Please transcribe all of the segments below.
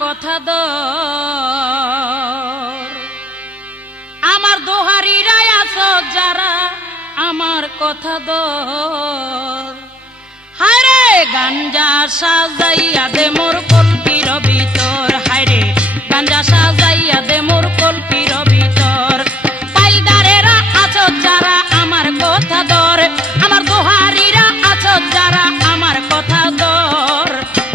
কথা আমার দোহারিরা আছো যারা আমার কথা হায়রে গাঞ্জা সাজাইয়া দে মোর কলপির ভিতর হায়রে গাঞ্জা সাজাইয়া দে মোর কলপির ভিতর পাইলদারেরা আছো যারা আমার কথা আমার দোহারিরা আছো যারা আমার কথা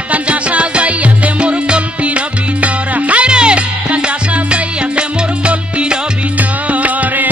গাঞ্জা সাজাইয়া দে মোর কলপির ভিতর হায়রে গাঞ্জা সাজাইয়া দে মোর কলপির ভিতরে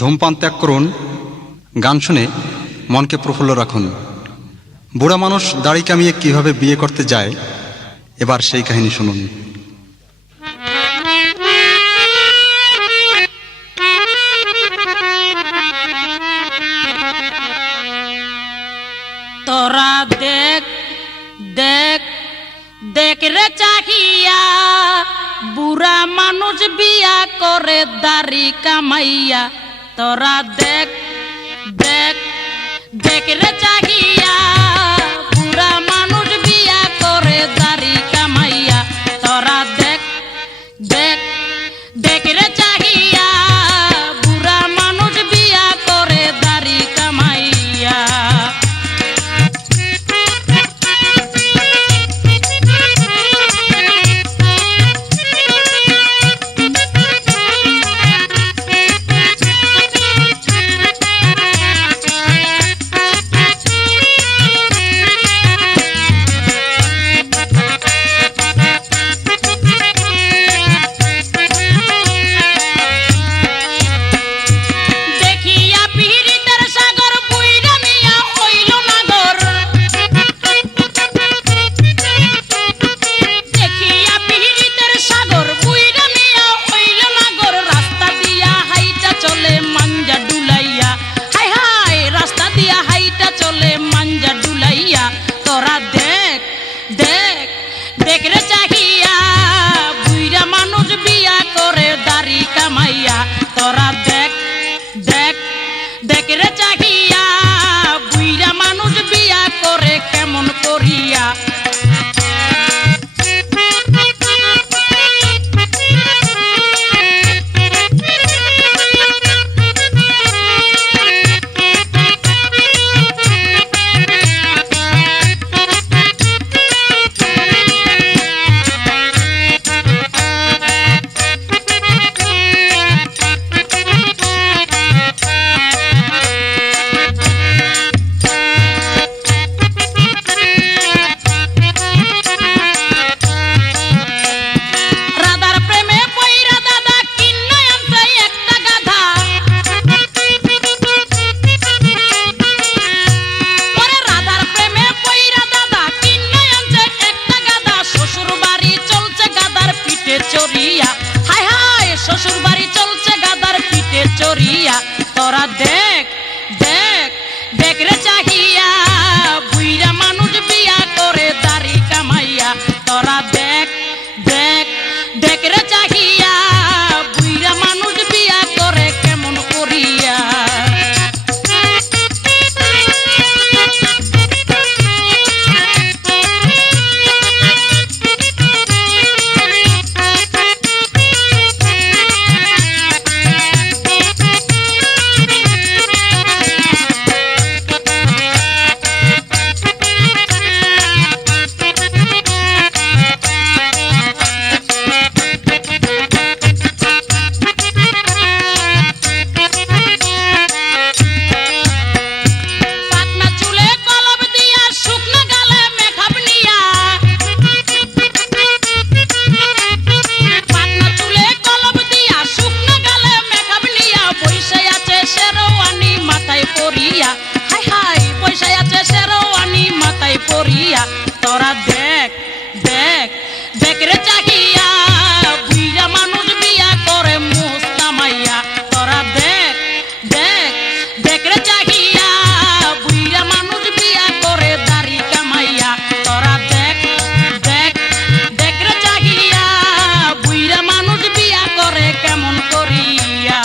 ধূমপান ত্যাগ করুন, গান শুনে মনকে প্রফুল্ল রাখুন। বুড়া মানুষ দাড়ি কামিয়ে কিভাবে বিয়ে করতে যায়, এবার সেই কাহিনী শুনুন। তোরা দেখ দেখ দেখ রে চাহিয়া, বুড়া মানুষ বিয়া করে দাড়ি কামাইয়া। তোরা দেখ দেখ দেখ রে চাহিয়া, বুড়া মানুষ বিয়া করে দাড়ি কামাইয়া। তোরা দেখ দেখ দেখ রে চাহিয়া, বুড়া মানুষ বিয়া করে দাড়ি কামাইয়া। তোরা দেখ দেখ দেখ রে চাহিয়া, বুইরা মানুষ বিয়া করে দাড়ি কামাইয়া। তোরা দেখ দেখ দেখ রে চাহিয়া, বুইরা মানুষ বিয়া করে কেমন করিয়া। তোরা দেখ দেখ দেখ রে চাহিয়া, বুইরা মানুষ বিয়া করে মুস কামাইয়া। তোরা দেখ দেখ দেখ রে চাহিয়া, বুইরা মানুষ বিয়া করে দাড়ি কামাইয়া। তোরা দেখ দেখ দেখ রে চাহিয়া, বুইরা মানুষ বিয়া করে কেমন করিয়া।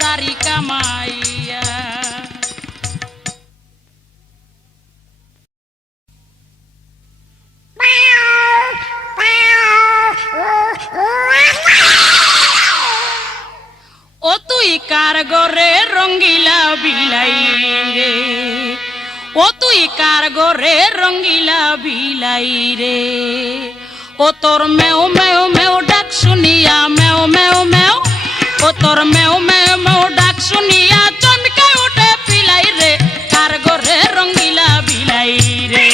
দাড়ি কামাইয়া। ও তুই কার গরে রঙ্গিলা বিলাই রে, ও তুই কার গরে রঙ্গিলা বিলাই রে, ও তোর মেও মেও মেও ডাক শুনিয়া মেও মেও মেও, ও তোর মেও মেও মেও ডাক শুনিয়া চমকে উঠে পিলাই রে, কার গরে রঙ্গিলা বিলাই রে,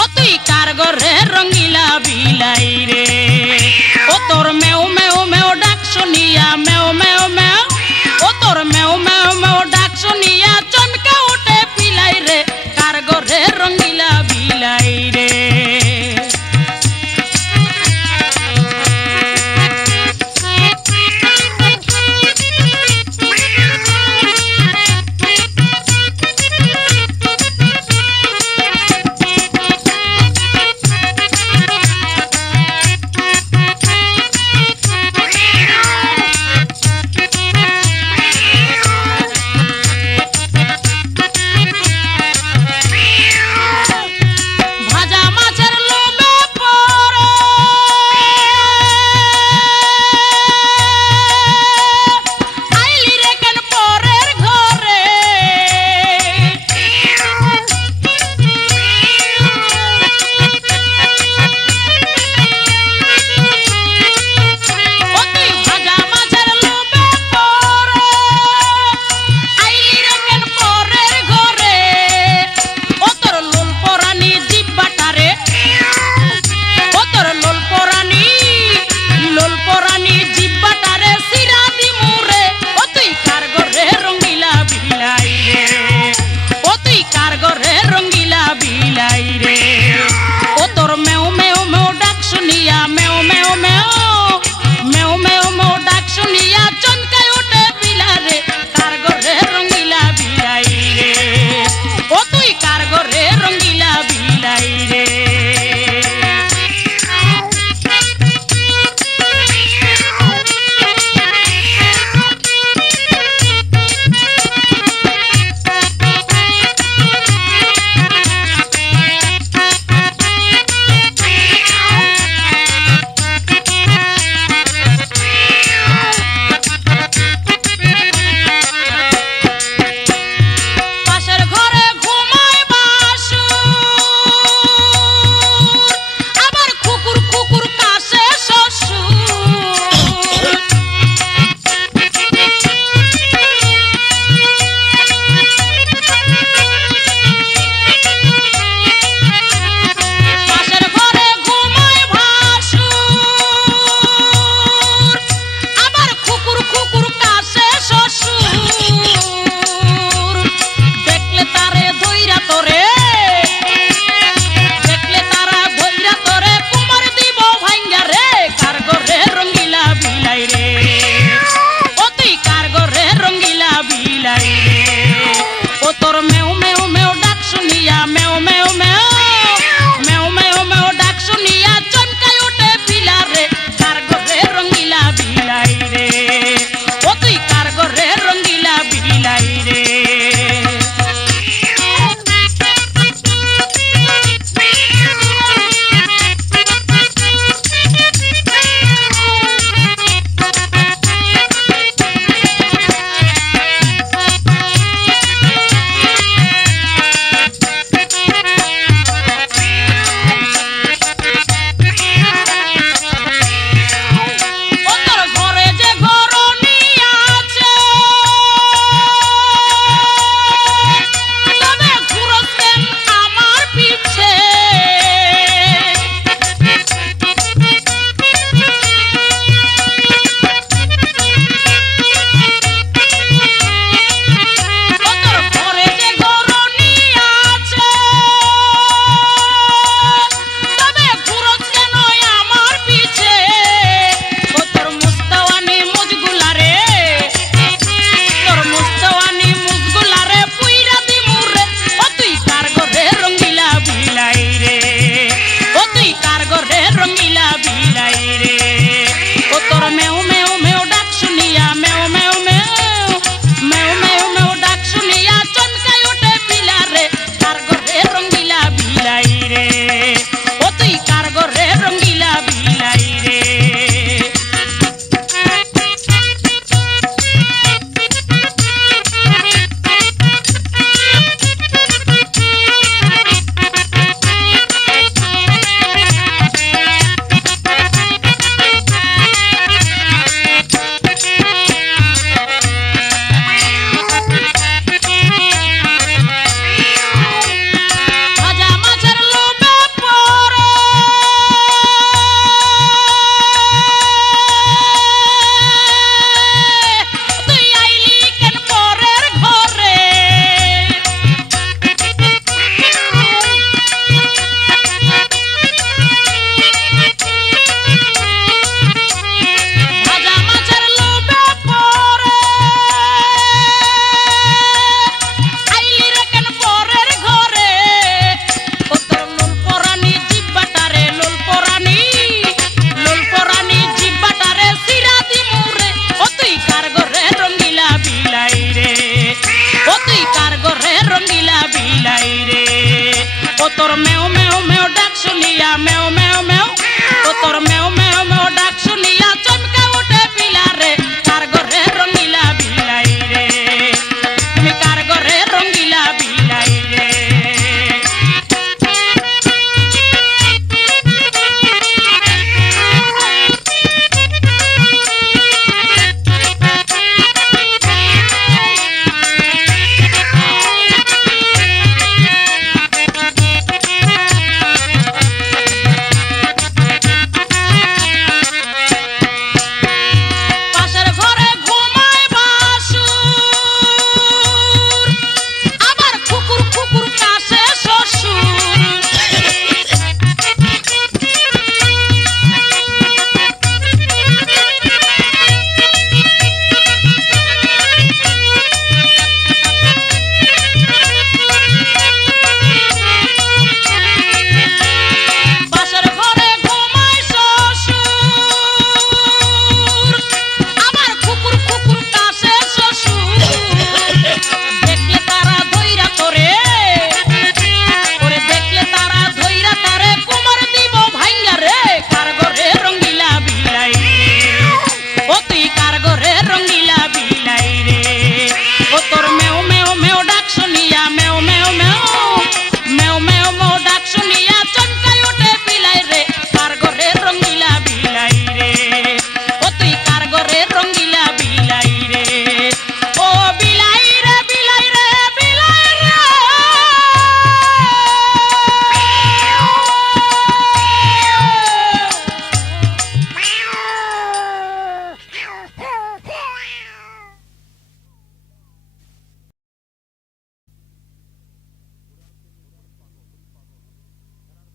ও তুই কার গরে রঙ্গিলা বিলাই রে, ও তোর মেও মেও মেও ডাক শুনিয়া মেও মেও মেও, ও তোর মেও মেও মেও ডাক শুনিয়া চমকে উঠে পিলাই রে, কার গরে রঙ্গিলা বিলাই রে।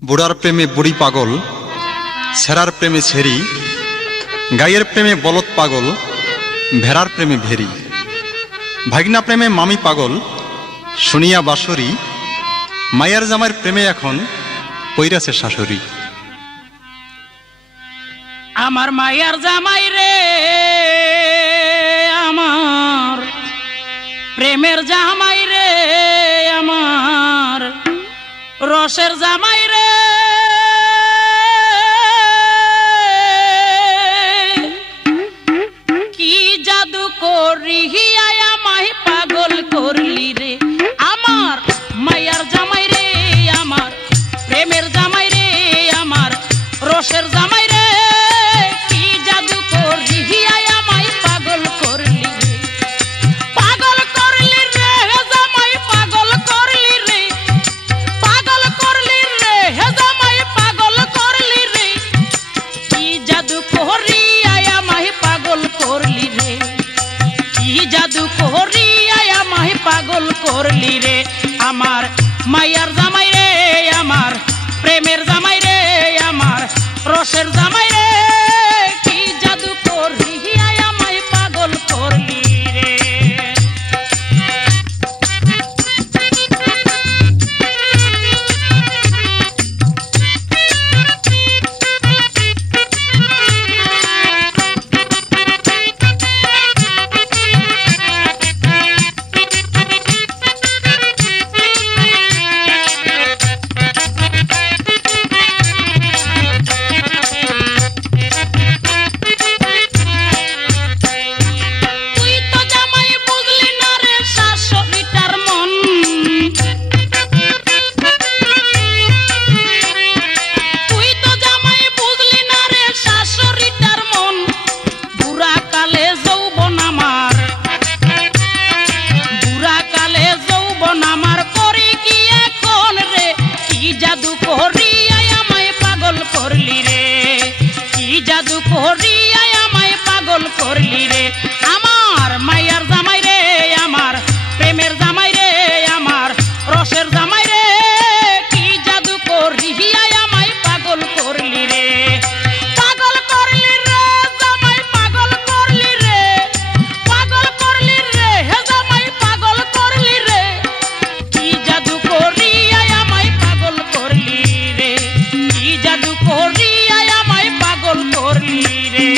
বুড়ার প্রেমে বুড়ি পাগল, ছেঁড়ার প্রেমে ছেড়ি, গাইয়ের প্রেমে বলদ পাগল, ভেড়ার প্রেমে ভেরি, ভাগনা প্রেমে মামি পাগল, শুনিয়া বাঁশরি, মাইয়ার জামাইয়ের প্রেমে এখন পইরাছে শাশুড়ি। আমার মায়ার জামাই রে, আমার প্রেমের জামাই রে, আমার রসের জামাই রে, কি জাদু করিয়া আমায় পাগল করলি রে। আমার মায়ার জামাই রে, আমার প্রেমের জামাই রে, আমার রসের জামাই রে, কি জাদু করিয়া আমায় পাগল করলি রে। পাগল করলি রে জামাই, পাগল করলি রে, পাগল করলি রে জামাই, পাগল করলি রে, কি জাদু করিয়া আমায় পাগল করলি রে, কি জাদু করিয়া আমায় পাগল করলি রে। আমার মায়ার জামাই রে, আমার প্রেমের জামাই রে, আমার রসের জামাই রে, কি জাদু করিয়া আমায় পাগল করলি রে। তুই তো জামাই বুঝলি না রে শাশুড়িটার মন, তুই তো জামাই বুঝলি না রে শাশুড়িটার মন। বুড়া কালে যৌবন আমার, বুড়া কালে যৌবন আমার, করি কি এখন রে, কি জাদু করিয়া আমায় পাগল করলি রে, কি জাদু করিয়া আমায় পাগল করলি রে। আমার মায়ার জামাই রে, আমার প্রেমের জামাই রে, আমার রসের জামাই রে, কি জাদু করিয়া আমায় পাগল করলি রে। পাগল করলি রে জামাই, পাগল করলি রে, পাগল করলি রে জামাই, পাগল করলি রে, কি জাদু করিয়া আমায় পাগল করলি রে, কি জাদু করিয়া আমায় পাগল করলি রে।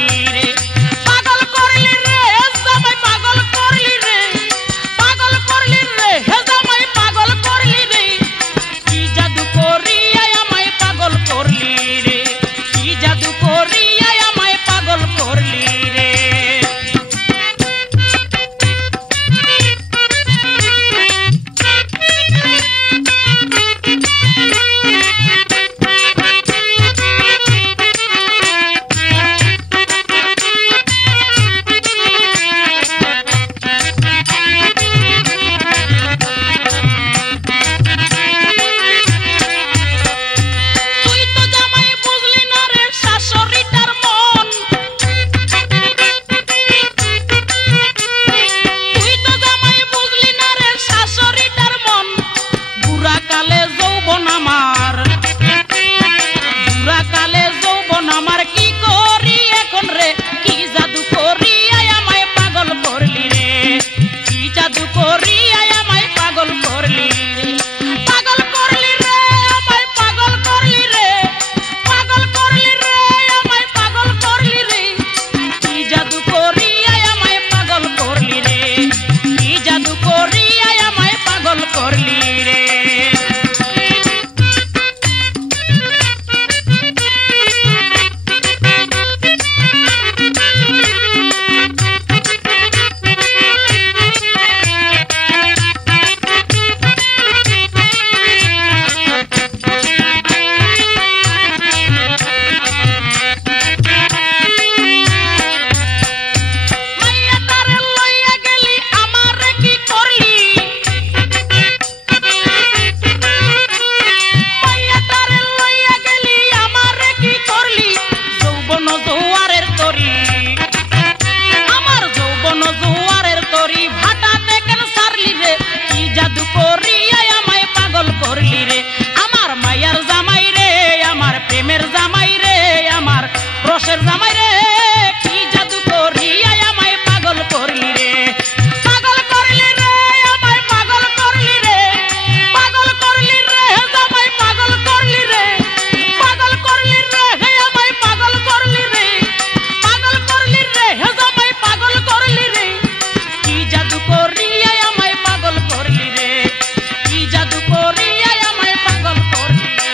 করলি রে, পাগল করলি রে জামাই পাগল করলি রে, পাগল করলি রে হে জামাই পাগল করলি রে, কি জাদু করিয়া আমায় পাগল করলি রে, কি জাদু করিয়া আমায় পাগল করলি রে। তুই তো জামাই বুঝলি না রে শাশুড়িটার মন, তুই তো জামাই বুঝলি না রে শাশুড়িটার মন, বুড়া কালে যৌবন আমার, বুড়া কালে যৌবন আমার কি করি এখন রে, কি জাদু করিয়া আমায় পাগল করলি রে, কি জাদু করিয়া আমায় পাগল করলি রে, পাগল করলি রে আমায় পাগল করলি রে, পাগল করলি রে আমায় পাগল করলি রে, কি জাদু করিয়া আমায় পাগল করলি রে, কি জাদু করিয়া আমায় পাগল করলি রে। মাইয়া তারে লইয়া গেলি আমারে কি করলি, মাইয়া তারে লইয়া গেলি আমারে কি করলি, যৌবন জোয়ারের তরি, আমার যৌবন জোয়ারের তরি ভাটাতে কেন সারলি রে, কি জাদু করিয়া আমায় পাগল করলি রে, আমার মায়ার জামাই রে, আমার প্রেমের জামাই রে, আমার রসের জামাই রে, কি জাদু করিয়া আমায় পাগল করলি রে, পাগল করলি রে আমায় পাগল করলি রে, পাগল করলি রে জামাই পাগল করলি রে, পাগল করলি রে আমায় পাগল করলি রে, পাগল করলি রে জামাই পাগল করলি রে, কি জাদু করিয়া আমায় পাগল করলি রে, কি জাদু করিয়া আমায় পাগল করলি রে।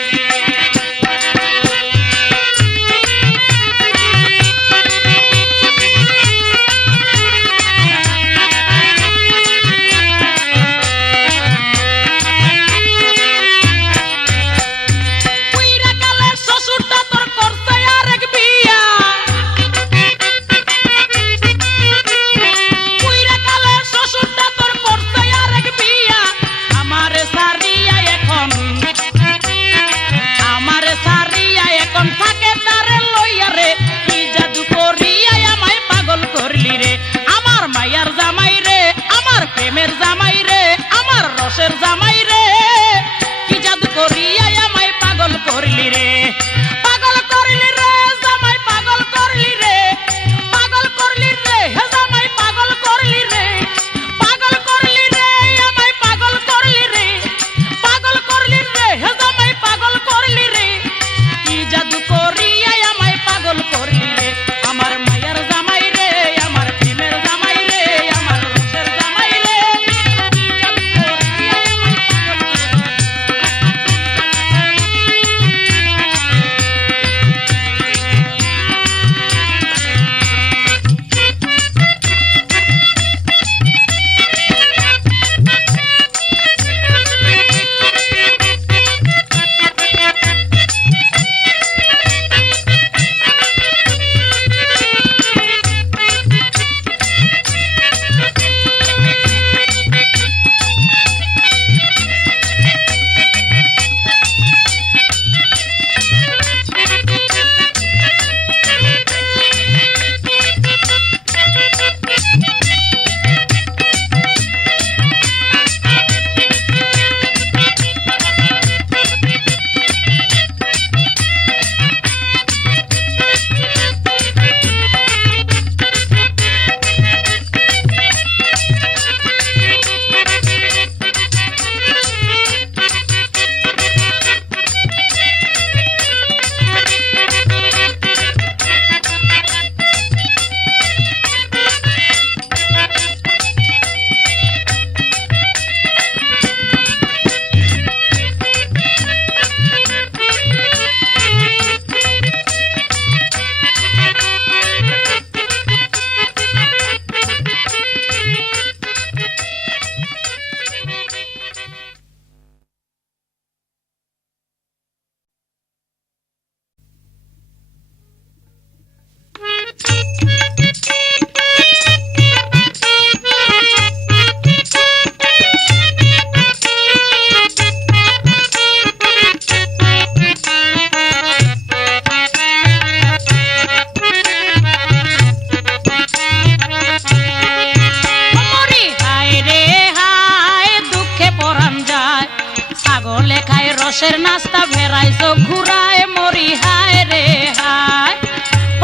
রসের নাস্তা ভেরাইছো ঘুরায় মরি হায় রে হায়,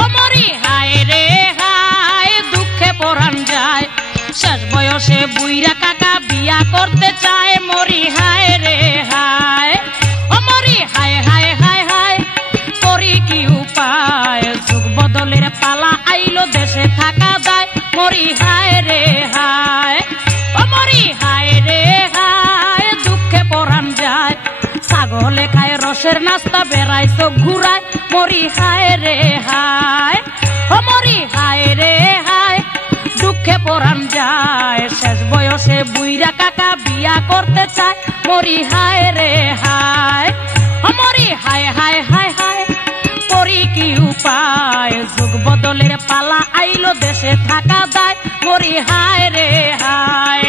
ও মরি হায় রে হায়, দুঃখে পরাণ যায়। শেষ বয়সে বুইরা কাকা বিয়া করতে চায় মরি হায় রে হায়, ও মরি হায় হায় হায় হায়, করি কি উপায়? যুগ বদলের পালা আইলো দেশে থাকা যায় মরি হায় রে হায়, ও মরি হায় রে হায়, দুঃখে পরাণ যায়। ছাগলে খায় রসের নাস্তা বেড়াইছো ঘুরায় মরি হায় রে হায়, ও মরি হায় রে হায়, দুঃখে পরাণ যায়। শেষ বয়সে বুইরা কাকা বিয়া করতে চায় মরি হায় রে হায়, ও মরি হায় হায় হায় হায়, করি কি উপায়? যুগ বদলের পালা আইলো দেশে থাকা দায় মরি হায় রে হায়।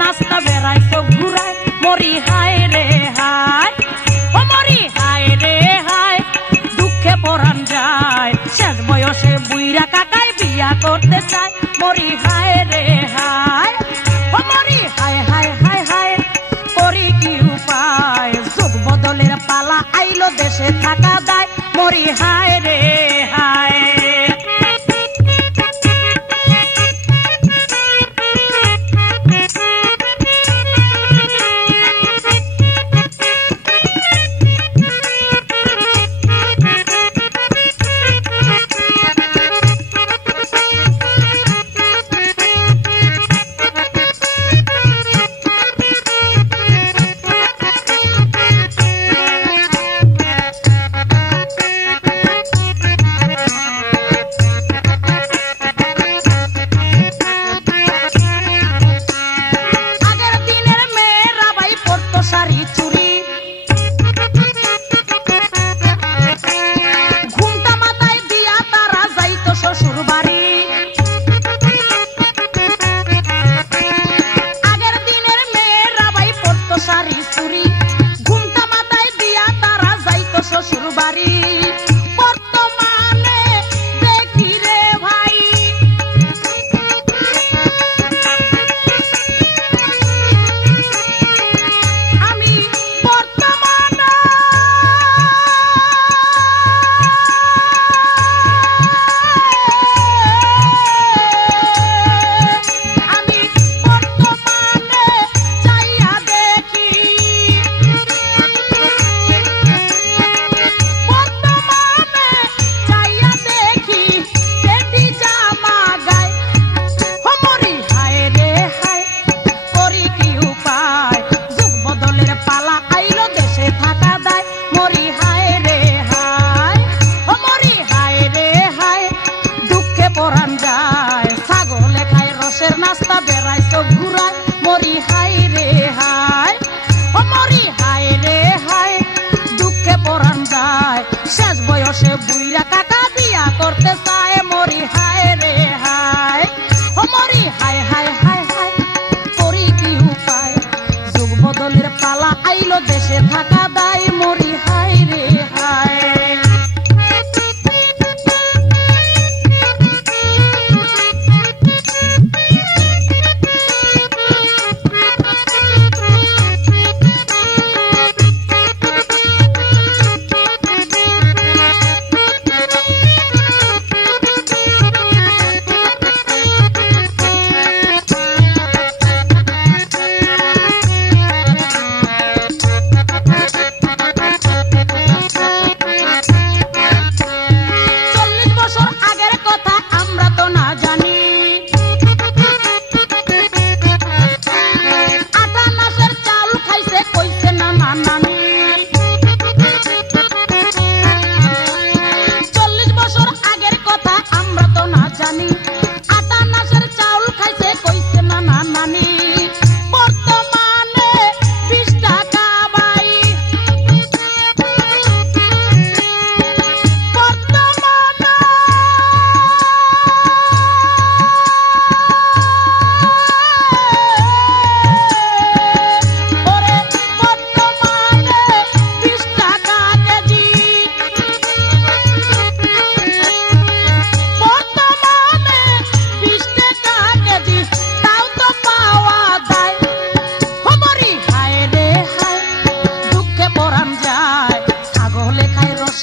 নাস্তা বেড়াইছো ঘুরায় মরি হায় রে হায়, ও মরি হায় রে হায়, দুঃখে পরাণ যায়। শেষ বয়সে বুইরা কাকায় বিয়া করতে চায় মরি হায় রে হায়, ও মরি হায় হায় হায় হায়, করি কি উপায়? যুগ বদলের পালা আইলো দেশে থাকা দায় মরি হায় রে হায়।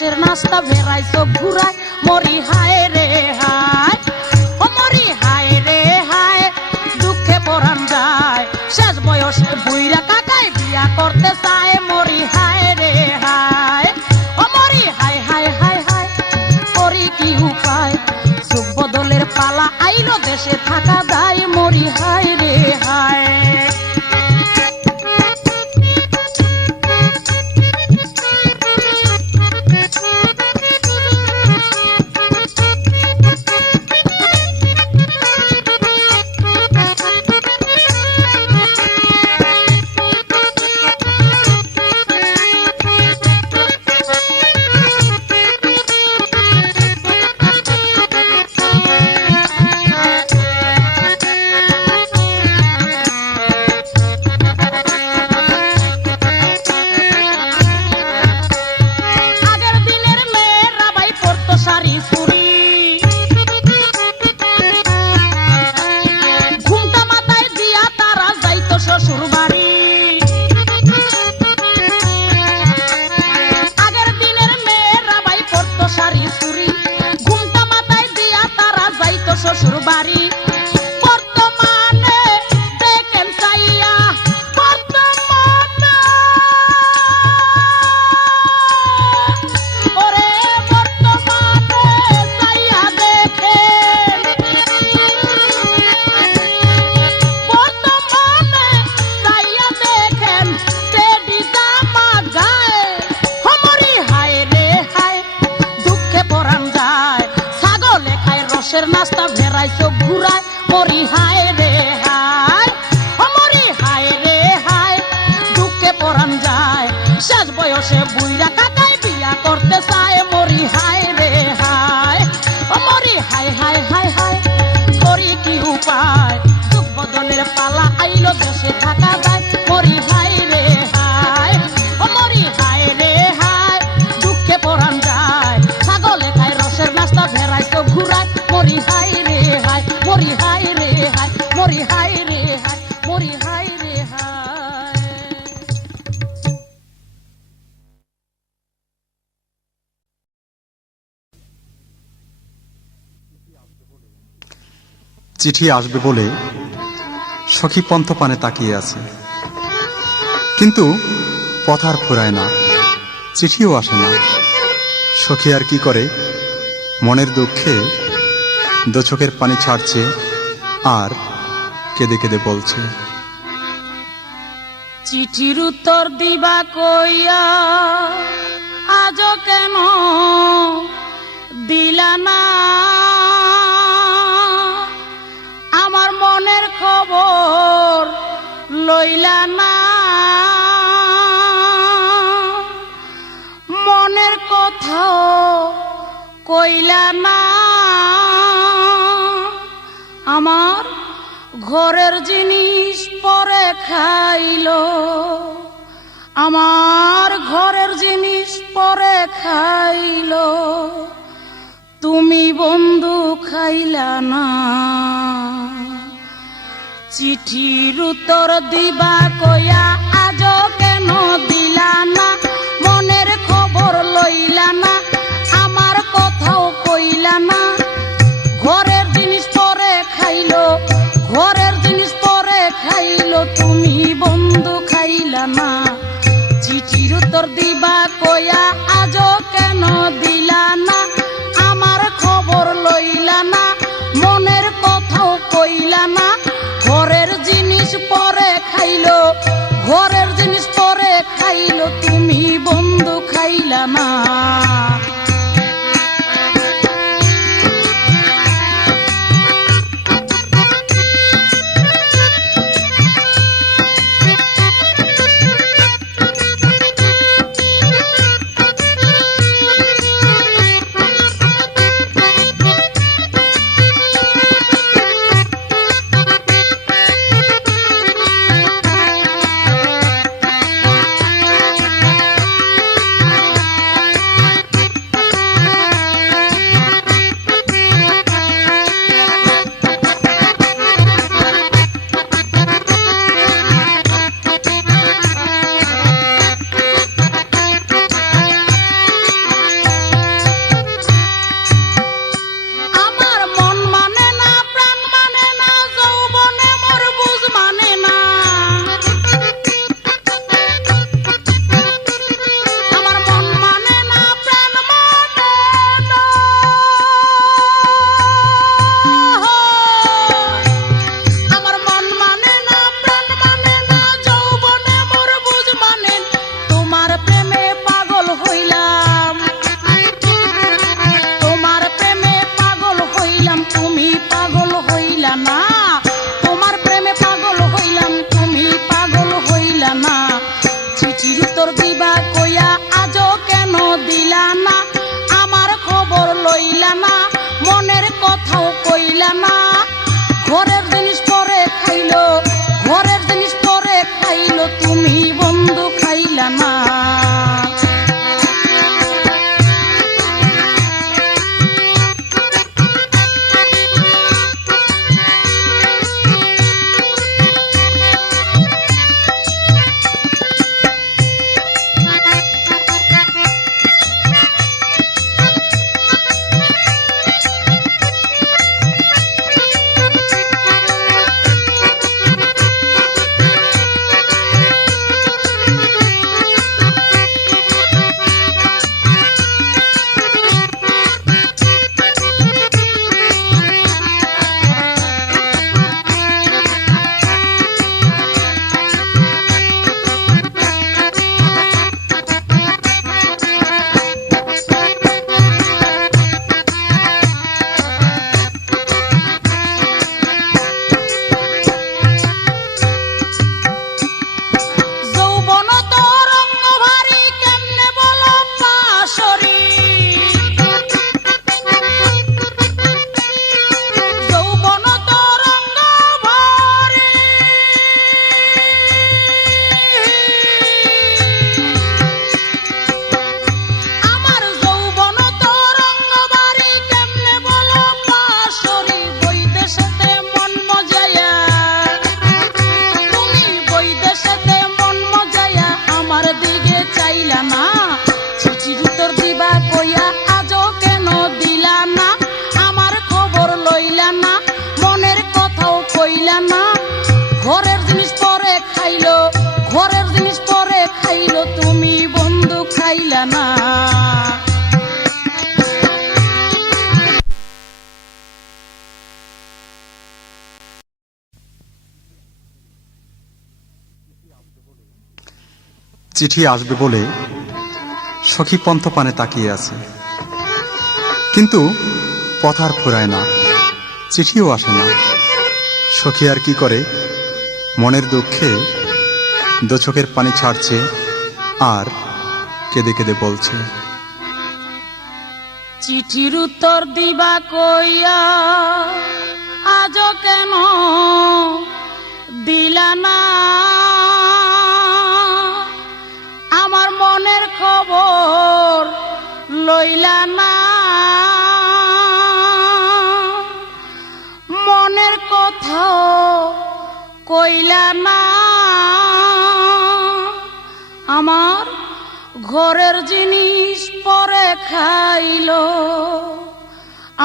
রসের নাস্তা ভেড়াই চোখ ঘুরায় মরি হায় রে হায় ও মরি হায় রে হায় দুঃখে পরাণ যায় শেষ বয়সে বুইরা কাকায় বিয়া করতে চায় মরি হায় রে হায় ও মরি হায় হায় হায় হায় করি কি উপায় যুগ বদলের পালা আইলো দেশে থাকা দায় মরি হায় রে হায় শ্বশুর বাড়ি বর্তমানে দেখেন চাইয়া বর্তমানে ওরে বর্তমানে চাইয়া দেখেন বর্তমানে চাইয়া দেখেন টেডি জামা গায়ে হমরি হায় রে হায় দুঃখে পরাণ যায় ছাগলে খায় রসের নাস্তা ভেড়াই চোখ ঘুরায় মরি হায় রে হায় ও মরি হায় রে হায় দুঃখে পরাণ যায় শেষ বয়সে বুইরা কাকায় বিয়া করতে চায় মরি হায় রে হায় ও মরি হায় হায় হায় হায় করি কি উপায় যুগ বদলের পালা আইলো দেশে থাকা যায় মরি হায় রে হায় ও মরি হায় রে হায় দুঃখে পরাণ যায় ছাগলে খায় রসের নাস্তা ভেড়াই চোখ ঘুরায় মরি হায় রে হায় মরি হায় রে হায় মরি হায় রে হায় মরি হায় রে হায় চিঠি আসবে বলে সখী পন্থপানে তাকিয়ে আছে, কিন্তু পথ আর ফুরায় না, চিঠিও আসে না। সখী আর কি করে, মনের দুঃখে দু চোখের পানি ছাড়ছে আর কেঁদে কেঁদে বলছে, চিঠির উত্তর দিবা কইয়া আজও কেন দিলা না, আমার মনের খবর লইলা না, মনের কথাও কইলা না, আমার ঘরের জিনিস পরে খাইলো, আমার ঘরের জিনিস পরে খাইলো, তুমি বন্ধু খাইলা না। চিঠির উত্তর দিবা কইয়া আজও কেন দিলা না, মনের খবর লইলা না, আমার কথাও কইলা না, ঘরের জিনিস পরে খাইলো, ঘরের জিনিস পরে খাইলো, তুমি বন্ধু খাইলা না। চিঠির উত্তর দিবা কইয়া আজও কেন দিলা না, আমার খবর লইলা না, মনের কথাও কইলা না, ঘরের জিনিস পরে খাইলো, ঘরের জিনিস পরে খাইলো, তুমি বন্ধু খাইলা না। দিবা কইয়া আজও কেন দিলা না, আমার খবর লইলা না, মনের কথাও কইলা না। ঘরের জিনিস পরে খাইলো, ঘরের জিনিস পরে খাইলো, তুমি বন্ধু খাইলা না। ঘরের জিনিস পরে খাইলো, ঘরের জিনিস পরে খাইলো, তুমি বন্ধু খাইলা না। চিঠি আসবে বলে সখী পন্থপানে তাকিয়ে আছে, কিন্তু পথার ফুরায় না, চিঠিও আসে না। সখী আর কি করে, মনের দুঃখে দু চোখের পানি ছাড়ছে আর কেঁদে কেঁদে বলছে, চিঠির উত্তর দিবা কইয়া আজও কেন দিলা না, আমার মনের খবর লইলা না, মনের কথা কইলা না, আমার ঘরের জিনিস পরে খাইলো,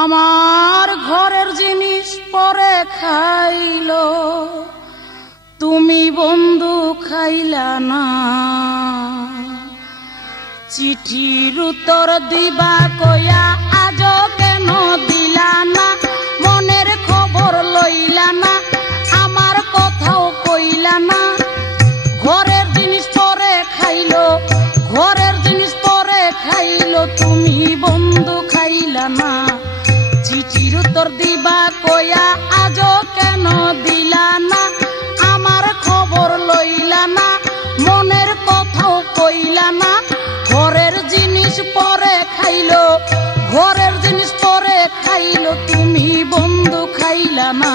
আমার ঘরের জিনিস পরে খাইলো, তুমি বন্ধু খাইলা না। চিঠির উত্তর দিবা কইয়া আজও কেন দিলা না, মনের খবর লইলা না, আমার কথাও কইলা না, ঘরের জিনিস পরে খাইলো, ঘরের জিনিস পরে খাইলো, তুমি বন্ধু খাইলা না। চিঠির উত্তর দিবা কইয়া আজও কেন দিলা না, আমার খবর লইলা না, মনের কথাও কইলা না, ঘরের জিনিস পরে খাইলো, ঘরের জিনিস পরে খাইলো, তুমি বন্ধু খাইলা না।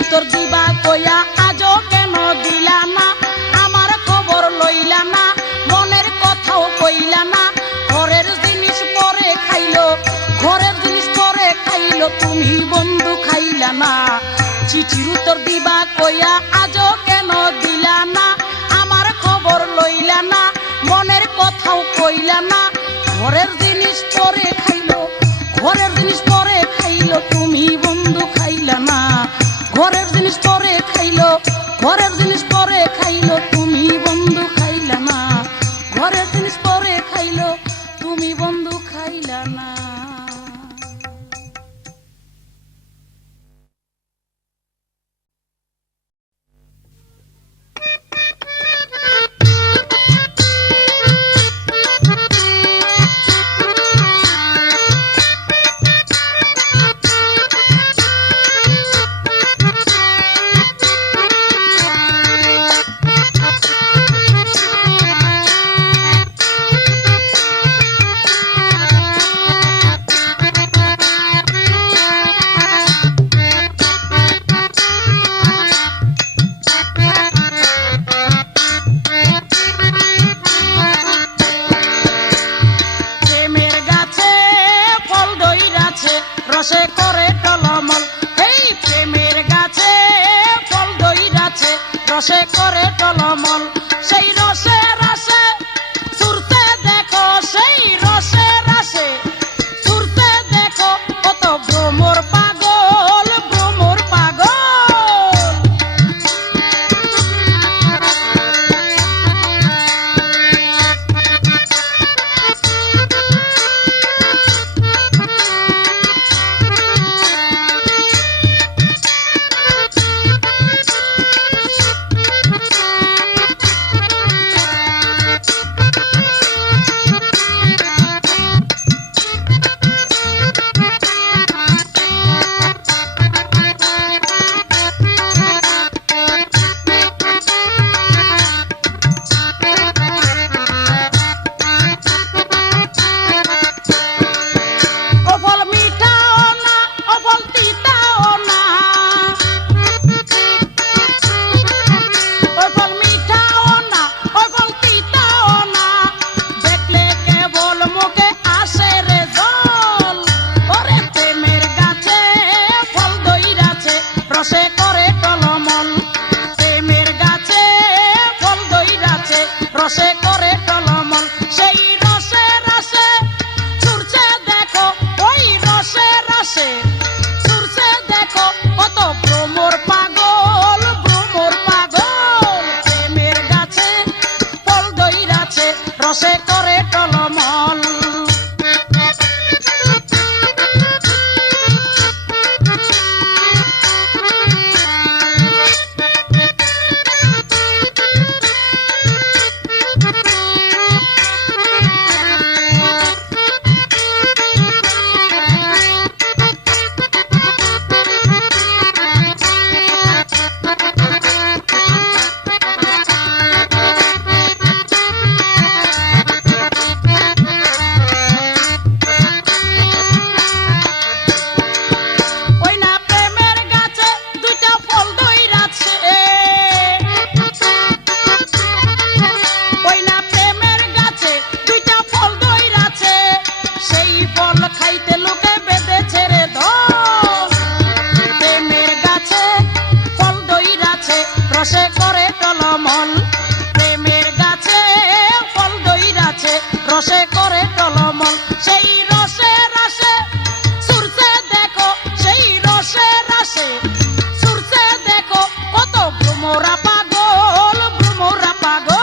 উত্তর দিবা কইয়া আজও কেন দিলা না, আমার খবর লইলা না, মনের কথাও কইলা না। ঘরের জিনিস পরে খাইলো, ঘরের জিনিস পরে খাইলো, তুমি বন্ধু খাইলা না। চিঠির উত্তর দিবা কইয়া আজও কেন দিলা না, আমার খবর লইলা না, মনের কথাও কইলা না। ঘরের জিনিস পরে খাইলো, ঘরের জিনিস পরে খাইলো, তুমি বন্ধু খাইলা না। ঘরের জিনিস পরে খাইলো, ঘরের জিনিস পরে খাইলো, তুমি বন্ধু খাইলা না। ঘরের জিনিস পরে খাইলো, তুমি বন্ধু খাইলা না। রসে করে টলমল, এই প্রেমের গাছে ফল ধইরাছে, রসে করে টলমল। সেই রসে রসে ছুরতে দেখো, সেই রসে রসে ছুরতে দেখো, কত ভ্রমর পাগল, ভ্রমর পাগল। রসে করে টলমল, প্রেমের গাছে ফল ধইরাছে, রসে করে টলমল। সেই রসে রসে ছুরছে দেখো, ওই রসে রসে ছুরছে দেখো, কত ভ্রমর পাগল, ভ্রমর পাগল। প্রেমের গাছে ফল ধইরাছে, রসে করে টলমল। খাইতে লোকে বেঁধেছে রে ধন, প্রেমের গাছে ফল ধইরাছে, রসে করে টলমল। প্রেমের গাছে ফল ধইরাছে, রসে করে টলমল। সেই রসে রসে ছুরছে দেখো, সেই রসে রসে ছুরছে দেখো, কত ভ্রমরা পাগল, ভ্রমরা পাগল।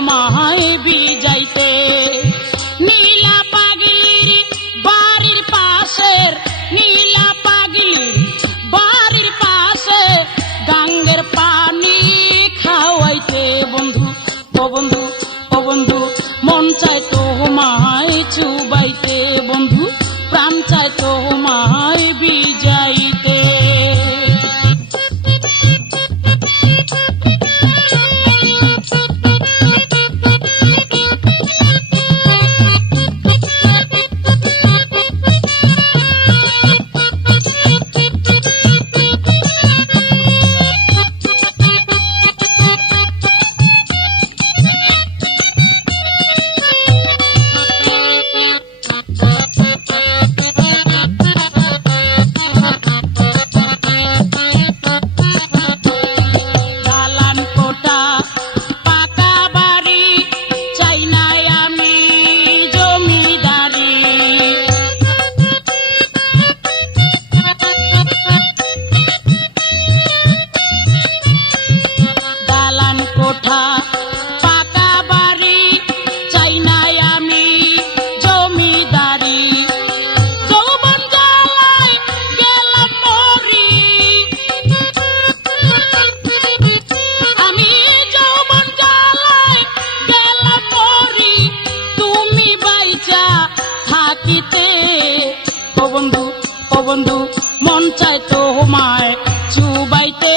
তোমায় বিজাইতে। নীলা পাগলির বাড়ির পাশের, নীলা পাগলির বাড়ির পাশে গাঙ্গের পানি খাওয়াইতে। বন্ধু ও বন্ধু ও বন্ধু মন চায় তোমায় চুবাইতে। বন্ধু প্রাণ চায় তোমায় বিজাইতে। বন্ধু মন চায় তোমায় চুবাইতে,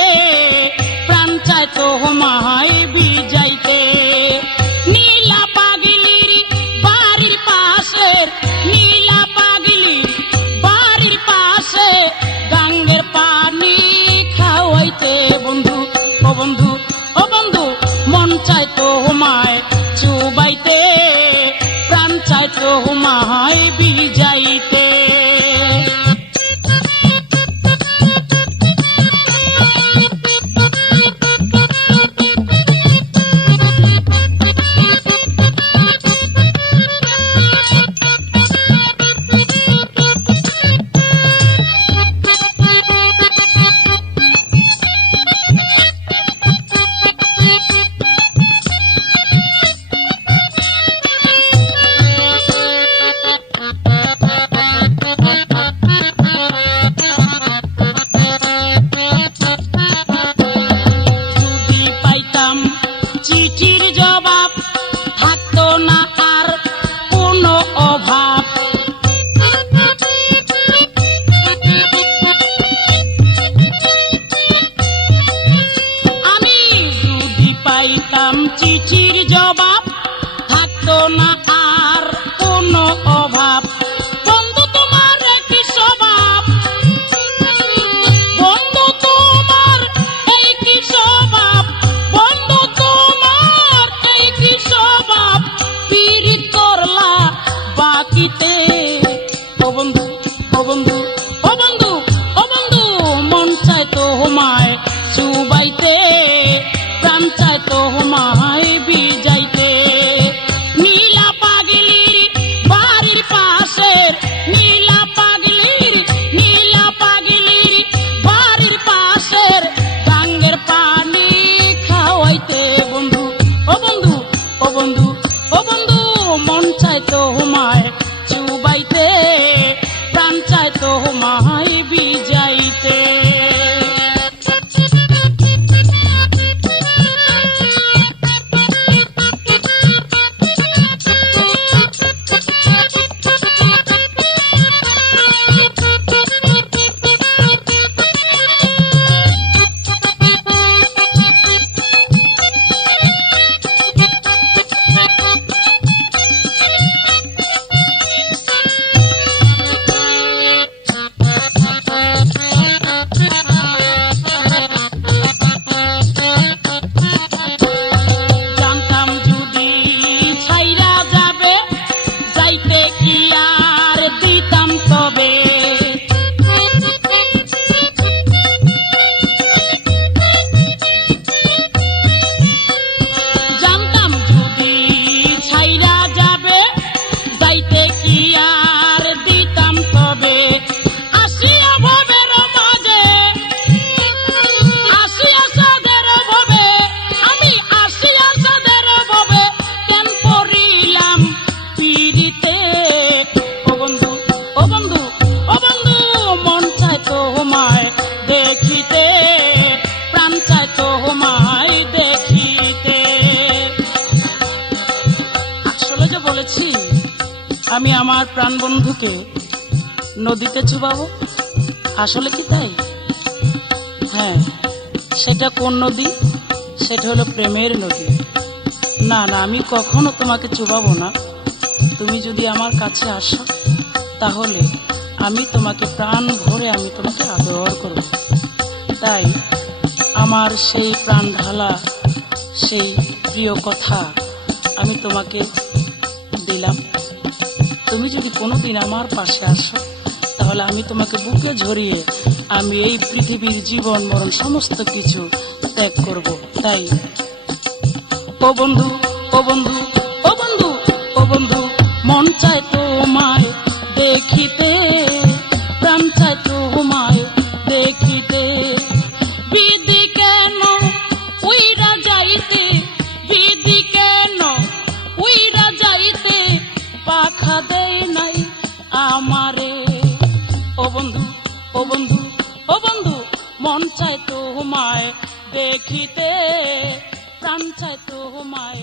প্রাণ চায় তোমায় বিজাইতে। নীলা পাগলির বাড়ির পাশের, নীলা পাগলির বাড়ির পাশে গাঙ্গের পানি খাওয়াইতে। বন্ধু ও বন্ধু ও বন্ধু মন চায় তোমায় চুবাইতে, প্রাণ চায় তোমায় বিজাইতে। চিঠির জবাব থাকতো না আর কোনো অভাব। আমি যদি পাইতাম চিঠির জবাব থাকতো না আর কোনো অভাব। বন্ধু তোমার একটি স্বভাব, বন্ধু তোমার এই কি স্বভাব, বন্ধু তোমার এই কি স্বভাব, পীড়িত করলা বাকিতে। ও বন্ধু ও বন্ধু ও বন্ধু ও বন্ধু মন চায় তোমায় চুবাইতে, প্রাণ চায় তোমায় বিজাইতে। নীলা পাগলির বাড়ির পাশের, নীলা পাগলির বাড়ির পাশের গাঙ্গের পানি খাওয়াইতে। বন্ধু ও বন্ধু ও বন্ধু ও বন্ধু মন চায় তোমায় চুবাইতে, প্রাণ চায় তোমায় বিজাইতে। আমি আমার প্রাণ বন্ধুকে নদীতে চুবাবো? আসলে কি তাই? হ্যাঁ, সেটা কোন নদী? সেটা হলো প্রেমের নদী। না না, আমি কখনো তোমাকে চুবাবো না। তুমি যদি আমার কাছে আসো তাহলে আমি তোমাকে প্রাণ ভরে আমি তোমাকে আদর করব। তাই আমার সেই প্রাণ ঢালা সেই প্রিয় কথা আমি তোমাকে দিলাম। তুমি যদি কোনোদিন আমার পাশে আসো তাহলে আমি তোমাকে বুকে ঝরিয়ে আমি এই পৃথিবীর জীবন মরণ সমস্ত কিছু ত্যাগ করব। তাই ও বন্ধু, ও বন্ধু, ও বন্ধু, ও বন্ধু, মন চায় তোমায় দেখিতে, প্রাণ চায় তোমায় দেখিতে। বিধি কেন উইরা যাইতে, বিধি কেন উইরা যাইতে পাখা দেয় নাই আমারে। ও বন্ধু, ও বন্ধু, ও বন্ধু, মন চায় তোমায় দেখিতে, প্রাণ চায় তোমায়